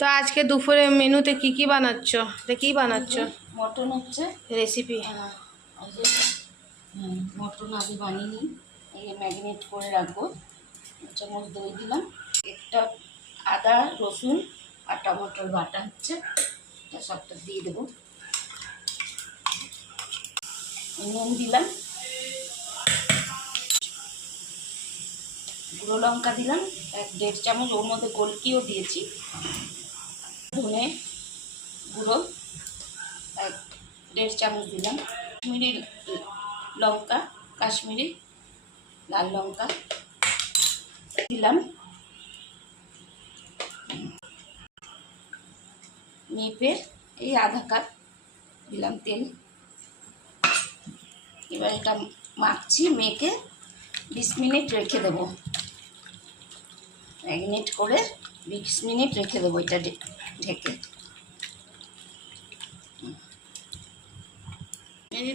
তো আজকে দুপুরে মেনুতে কি বানাচ্ছ? কি বানাচ্ছ? মটন হচ্ছে রেসিপি। মটন আগে বানিয়ে নিই, এই ম্যারিনেট করে রাখবো। চামচ দই দিলাম, একটা আদা রসুন আর টমেটোর বাটা হচ্ছে, এটা সবটা দিয়ে দেবো। নুন দিলাম, গুঁড়ো লঙ্কা দিলাম 1.5 চামচ, ওর মধ্যে গোলকিও দিয়েছি। ধনে গুঁড়ো 1.5 চামচ দিলাম। কাশ্মীরি লঙ্কা, কাশ্মীরি লাল লঙ্কা দিলাম। মেপে এই আধা কাপ দিলাম তেল। এবার এটা মাখছি, মেখে 20 মিনিট রেখে দেবো। ম্যারিনেট করে 20 মিনিট রেখে দেবো এটা ঢেকে।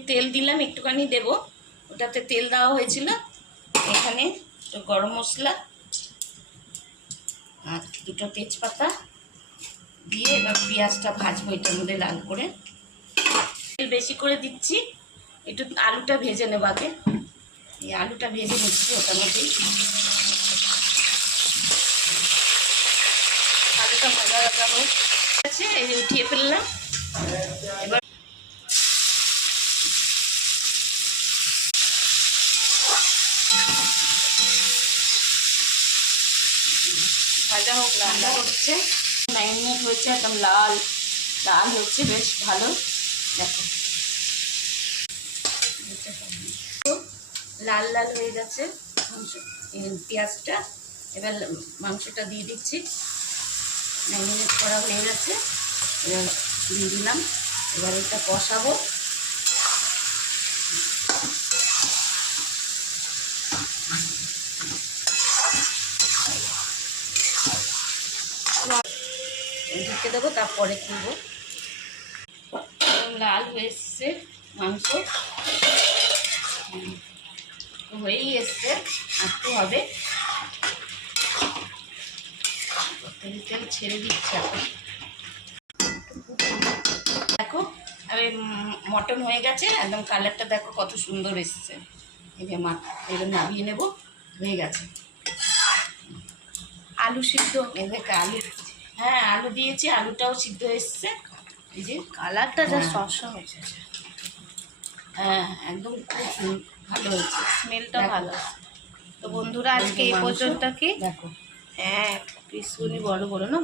তেল দিলাম, একটুখানি দেবো, ওটাতে তেল দেওয়া হয়েছিল। এখানে গরম মশলা আর 2টো তেজপাতা দিয়ে এবার পেঁয়াজটা ভাজবো এটার মধ্যে লাল করে। তেল বেশি করে দিচ্ছি, একটু আলুটা ভেজে নেব আগে। এই আলুটা ভেজে নিচ্ছি ওটার মধ্যেই। আলুটা ভাজা হয়ে গেছে, এই যে উঠিয়ে ফেললাম। এবার ভাজা হোক, রান্না হচ্ছে, ম্যারিনেট হয়েছে, একদম লাল লাল হচ্ছে, বেশ ভালো। দেখো লাল লাল হয়ে গেছে মাংস, পেঁয়াজটা। এবার মাংসটা দিয়ে দিচ্ছি, ম্যারিনেট করা হয়ে গেছে, এবার দিয়ে দিলাম। এবার এটা কষাবো। ঢেকে দেবো, তারপরে খুলবো। লাল হয়ে এসছে মাংস, হয়েই এসছে, একটু হবে। তেল তেল ছেড়ে দিচ্ছে এখন। দেখো আমি মটন হয়ে গেছে, একদম কালারটা দেখো কত সুন্দর এসছে। এই যে এবার নামিয়ে নেব, হয়ে গেছে। আলু সিদ্ধ, এদেরকে আলু, হ্যাঁ আলু দিয়েছি, আলুটাও সিদ্ধ এসছে। এই যে কালারটা যা সসা হয়েছে, হ্যাঁ একদম খুব ভালো হয়েছে, স্মেলটা ভালো। তো বন্ধুরা আজকে এই পর্যন্ত কি, দেখো হ্যাঁ পিসগুলি বড় বড় না।